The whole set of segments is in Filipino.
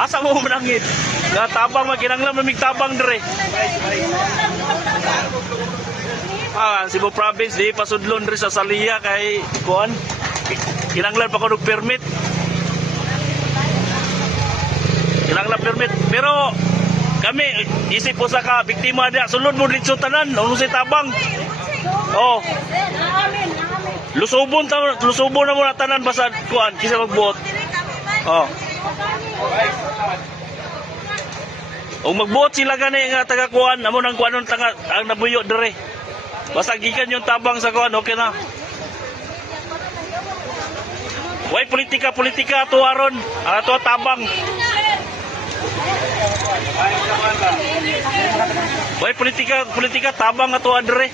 Asa mo manangit? Nga tabang makinanglam na tabang dire. Cebu province di pasudlon dire sa Saliha kay kuan. Kinanglan pa ko og permit. Kinanglan permit. Pero kami isip po sa ka biktima dia sulod mo dito tanan uno si tabang. Oh. Lusubon na mo na tanan basta kuan kisa magbuot. Oh. O magbuot sila gani nga taga kuan amo nang kuanon tanga ang nabuyo dire. Basta gikan yung tabang sa kuan okay na. Way politika ato aron ato tabang. Way politika tabang ato adre.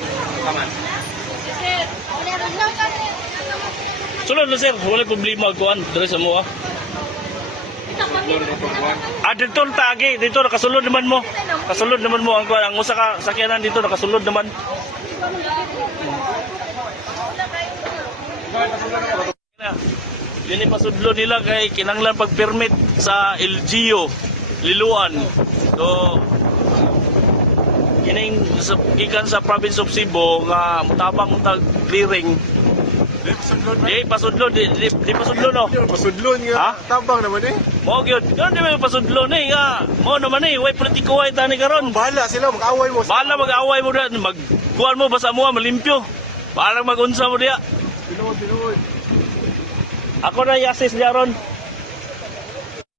Sulod na sir, wala problema kuan dire sa mo. Dito tagi, dito nakasulod naman mo. Kasulod naman mo ang kuan ang usa ka sakyanan dito nakasulod naman. Yun pasudlo nila kay kinanglan pag-permit sa LGU Liluan. So kining gikan sa province of Cebu nga tabang tag clearing. Di pasudlo no. Pasudlon nga tabang naman eh. Mo gyud. Ano di may pasudlo ni nga mo naman way politiko ay tani karon. Bahala sila mag-away mo. Bahala mag-away mo diyan, magkuan mo basta mo malimpyo. Para magunsa mo diya. Tinuod. Ako na i-assist diya ron.